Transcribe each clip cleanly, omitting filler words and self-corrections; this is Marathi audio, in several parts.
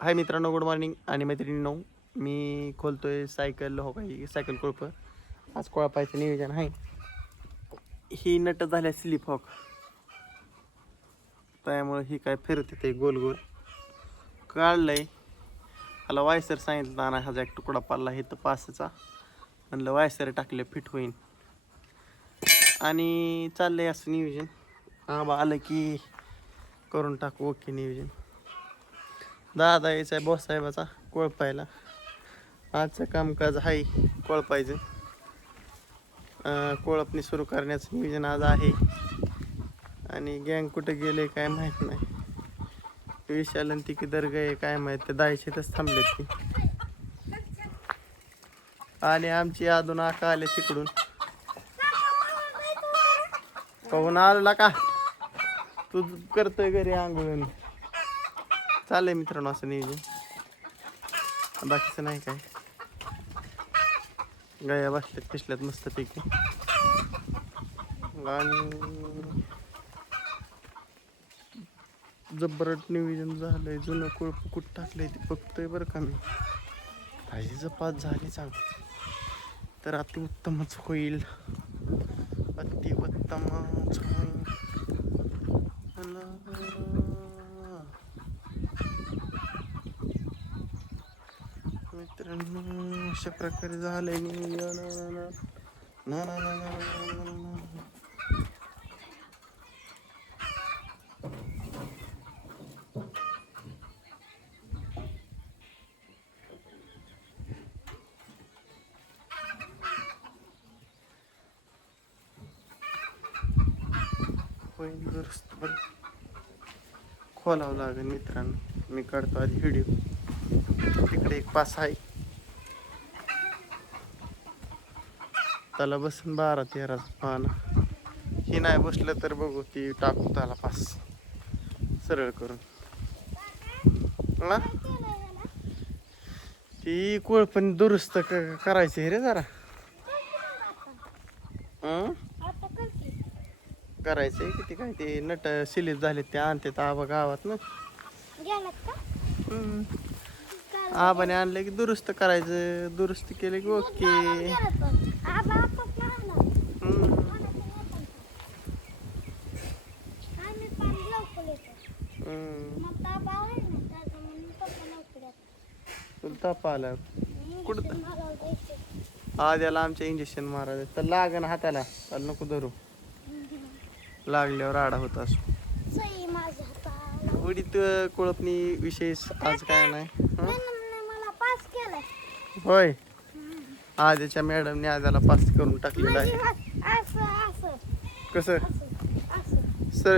हाय मित्रांनो, गुड मॉर्निंग आणि मैत्रिणींनो. मी खोलतोय सायकल हो काही सायकल कोळप. आज कोळपायचं नियोजन आहे. ही नट झाल्या स्लिप हॉक, त्यामुळे ही काय फिरते ते गोल गोल काढलंय. ह्याला वायसर सांगितलं ना, ह्याचा एक तुकडा पाडला हे तर पासचा, म्हणलं वायसर टाकले फिट होईल. आणि चाललंय असं नियोजन. आबा आलं की करून टाकू ओके नियोजन. दादा यायचा आहे बॉस साहेबाचा कोळपायला. आजचं कामकाज आहे कोळपायचं. कोळपणी सुरू करण्याचं नियोजन आज आहे. आणि गँग कुठे गेले काय माहीत नाही. विशाल आणि ती किधर गए काय माहीत, ते दायशेतच थांबलेत ती. आणि आमची अजून आका आले तिकडून. पाहून आला का तू करतोय घरी आंघोळ. चाललंय मित्रांनो असं नियोजन, बाकीचं नाही काय. गाया बसल्यात पिसल्यात मस्तपैकी. आणि जबरट नियोजन झालंय. जुनं कोळप कुठं टाकलंय ते बघतोय बरं का मी. भाजीचं पाच झाली चांगली तर अतिउत्तमच होईल. अतिउत्तमच होईल. मित्रांनो अशा प्रकारे झालंय नियोजन. ना ना ना ना होईल दुरुस्त. बरं खोलावं लागेल मित्रांनो. मी काढतो आधी व्हिडिओ. तिकडे एक पास आहे, त्याला बसून 12-13 पान. ही नाही बसलं तर बघू ती टाकू त्याला पास सरळ करून. ती कोळपण दुरुस्त करायची आहे रे जरा. करायचंय किती काय ते नट सिलीप झाले ते आणते आबा गावात ना. आबाने आणलं की दुरुस्त करायचं. दुरुस्त केलं की ओके. तुला ताप आला कुठं? आद्याला आमच्या इंजेक्शन मारायचं तर लागन हाताला. त्याला नको धरू, लागल्यावर आडा होत असो. उडीत कोळपणी विशेष आज काय नाही. होय, आद्याच्या मॅडमने आद्याला पास करून टाकलेला आहे. कसं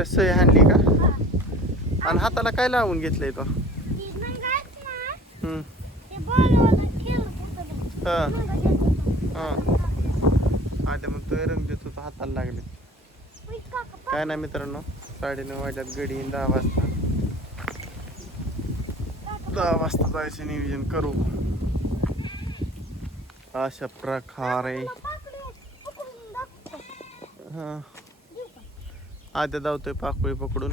सही हाणली का? आणि हाताला काय लावून घेतलंय तो? आता मग तो रंग देतो तो हाताला लागले. काय नाही मित्रांनो, 9:30 वाजल्यात. गडी 10 वाजता. 10 वाजता जायचं नियोजन करू. अशा प्रकारे हा आद्या धावतोय पाकोळी पकडून.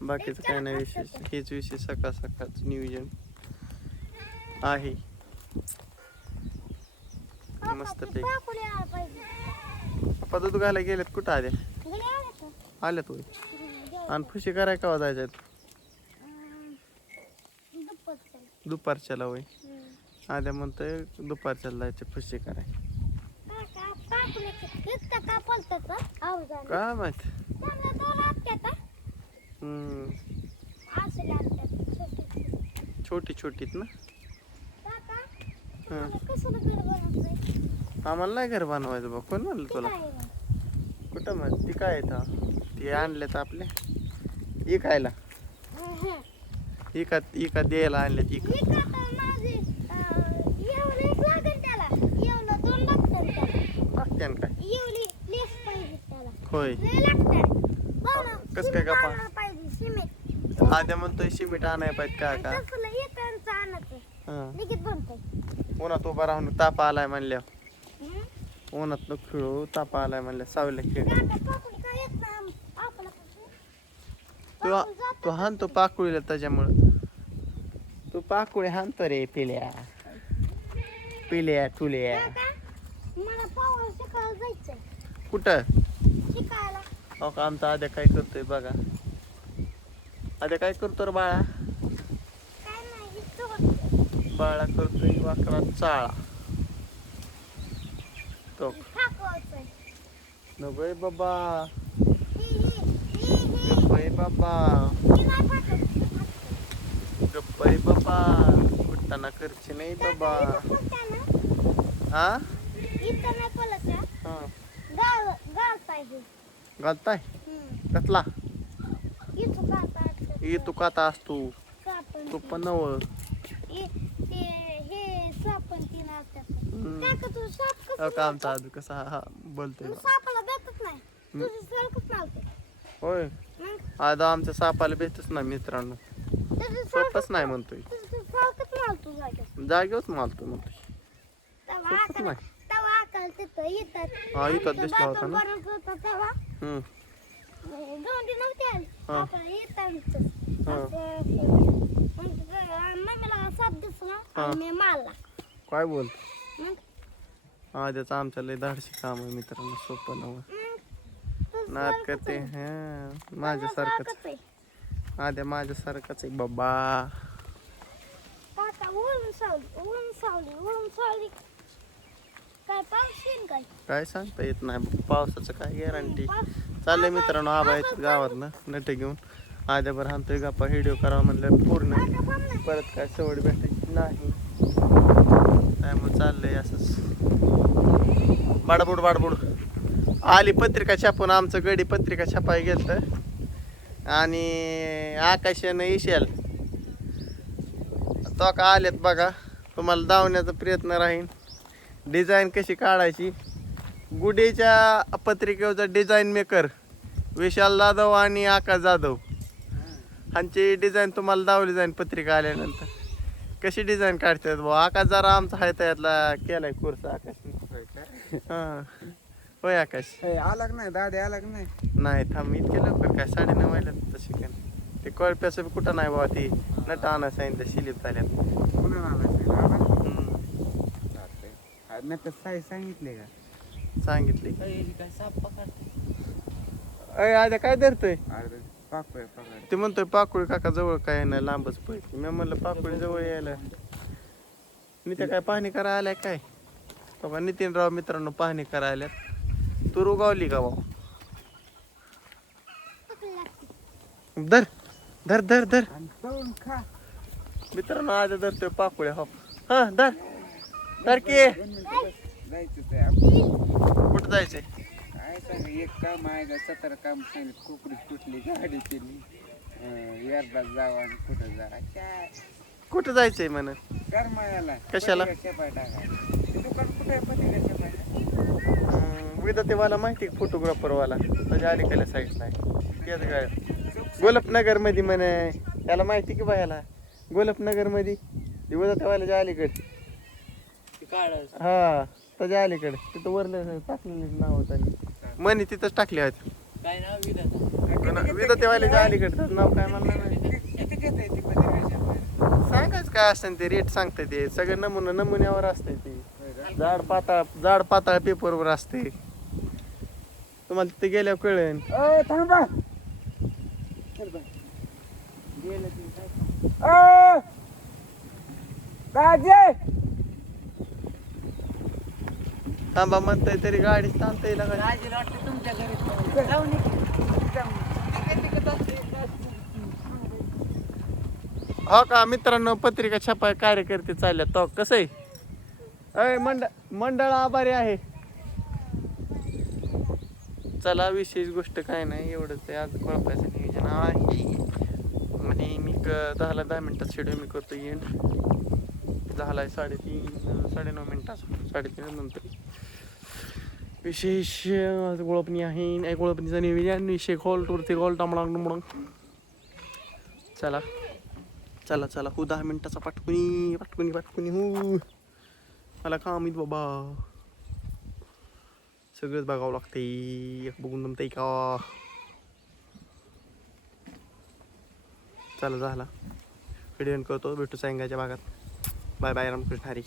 बाकीचं काय नाही विशेष. हेच विशेष सकाळ सकाळचं नियोजन आहे मस्त पैकी. पप्पा दूध घालायला गेलेत कुठं? आल्यात होय. आणि फुशी कराय केव्हा जायचं? दुपारच्याला होय. आद्या म्हणतोय दुपारच्याला जायचं फुशी कराय. काय माहित. छोटी छोटीत ना. आम्हाला नाही घर बनवायचं बा. कोण म्हणलं तुला? कुठं म्हण ती काय येतं ते आणलेत आपले इकायला. इका द्यायला आणलेत. इका लागते काय? होय. कस काय का? आद्या म्हणतोय सिमेंट आणाय पाहिजे का का? उन्हात उभा राहून ताप आलाय म्हणल्या. उन्हात नको खेळू, ताप आलाय म्हणल्या. सावल्या खेळ. तो हाणतो पाकुळीला त्याच्यामुळं. पाकुळे हाणतो रे पिल्या पिल्या टुल्या. मला पावर शिकायला जायचंय. कुठं? शिकायला. हो का आमचा आद्या काय करतोय बघा. आद्या काय करतो रे बाळा? काय नाही इथं बाळा करतोय वाकडा चाळा. तो ठाकवायचंय. नकोय बाबा. ही गप्पय बाबा. नाही ठाकवायचं. गप्पय बाबा. कुठताना करची नाही बाबा. हा इथं नाही पलट हा गाळताय हे. घालताय कसला? इथं गाळताय. ये तू काता असतो सापण तू पण नव. हे सापण तीन असतात. हम्म. काका तू साप कसं हो का आमचा आदू कसा हा बोलतोय. सापाला भेटत नाही. तुझं सारखंच नावते. होय मग आदा आमच्या सापाला भेटच ना मित्रांनो. तुझं सोपच नाही म्हणतोय. सारखंच नावतो जागेत. जागेवच मालतो म्हणतोय. तेव्हा सोपच आकाल नाही. तेव्हा आकाल तिथं येतात. हा इथं दिसला होता ना. तेव्हा हम्म गवंडी नव्हती आली. हा. आपण येतात. हा. मम्मीला साप दिसला हा. आणि मी मारला. काय बोल? मग आद्याचं आमच्या लय धाडशी काम आहे मित्रांनो. सोपं नव तसं नाद सारखंच करते. आहे. हा माझ्यासारखंच सारखंच आहे. आद्या माझ्यासारखंच आहे बाबा. काका ऊन सावली काय पाऊस येईन काय? काय सांगता येत नाही बाबा. पावसाचं काय गॅरंटी. चाललंय मित्रांनो आबा आहेत गावात ना नटे घेऊन आद्याभर हाणतोय गप्पा व्हिडिओ करावा म्हणलं पूर्ण परत काय सवड भेटायची नाही. त्यामुळे चाललंय असंच बाडबुड आली पत्रिका छापून. आमचं गडी पत्रिका छापाय गेलत आणि आकाशानं इशेल तो का आलेत बघा. तुम्हाला दावण्याचा प्रयत्न राहील. डिझाईन कशी काढायची. गुढीच्या पत्रिकेचा डिझाईन मेकर विशाल जाधव आणि आकाश जाधव ह्यांची डिझाईन तुम्हाला दावली जाईल पत्रिका आल्यानंतर. कशी डिझाईन काढतात भाऊ. आकाश जरा आमचा आहे त्यातला केलाय कोर्स आकाशने. हा होय आकाश आलाग नाही दादे आलाग नाही. नाही थांब इतके लवकर काय 9:30 वाजल्यात तशी काय. ते कळप्याचं बी कुठं नाही बाबा. ती नट आणा सांगितलं शिलीप झाल्यात. पुन्हा आलायचं दादा. हम्म. मी तर साई सांगितले का. सांगितले अय आद्या काय धरतोय. अरे पाकळ पकड. ते म्हणतोय पाकुळी काका जवळ काय नाही लांबच पैसे. मी म्हणलं पाकुळी जवळ यायला नित्या काय पाहणी करायला आलाय काय. बघा नितीनराव मित्रांनो पाहणी करायला आल्यात. तू रुगावली का भाऊ. धर धर धर धर आणि तळून खा. मित्रांनो आज धरतोय पाकुळ्या हो. हा धर धर की. जायचं ते आपण. कुठं जायचंय. काय सांग एक काम आहे का 17 काम सांगितलं. कोकडी तुटली गाडी केली. एकदाच जावं आणि कुठं जा काय कुठं जायचंय म्हण. करमाळ्याला. कशाला? शेपाय टाकायला. ते दुकान कुठे आहे पत्रिका शेपायला. विधातेवाला माहिती का फोटोग्राफरवाला त्याच्या अलीकडल्या साईडला आहे. तेच काय गोलपनगर मध्ये म्हणे. त्याला माहिती की बायाला गोलपनगर मध्ये विधातेवाल्याच्या अलीकडे. हा त्याच्या अलीकडे तिथं वरलं टाकलेली नाव त्यांनी मनी तिथंच टाकले होते. काय नाव विधातेवाल्याच्या अलीकडे त्याचं नाव काय म्हणलं नाही. किती घेत आहे ती पत्रिका शेपायला. सांगायच काय असतं ते रेट सांगते. ते सगळं नमुन्यावर असते. ते जाड पाताळ पेपरवर असते. तुम्हाला तिथे गेल्यावर कळेल. थांबा. गेलं काजे. थांबा म्हणताय तरी गाडी थांबता येईल का. राजीला वाटतं तुमच्या घरी जाऊन हो का मित्रांनो पत्रिका छापाय कार्यकर्ते चालल्या तो कसं आहे. अय मंडळ आभारी आहे. चला विशेष गोष्ट काय नाही एवढंच आहे. आज कळपायचं नियोजन आहे आणि मी 10 मिनिटात शेड्यूल मी करतो एंड. झालाय 3:30 मिनिटाचा 3:30 नंतर विशेष गोळपणी आहे. गोळपणीचं नियोजन विषय खोल टूरते गोल टामडांग. चला चला चला हो 10 मिनिटाचा पाटकुनी हो. मला काम येत बाबा. सगळंच बघावं लागते. एक बघून जमतंय का. चला झाला व्हिडिओ करतो. भेटू सायंकाळच्या भागात. Bye bye. रामकृष्ण हरी.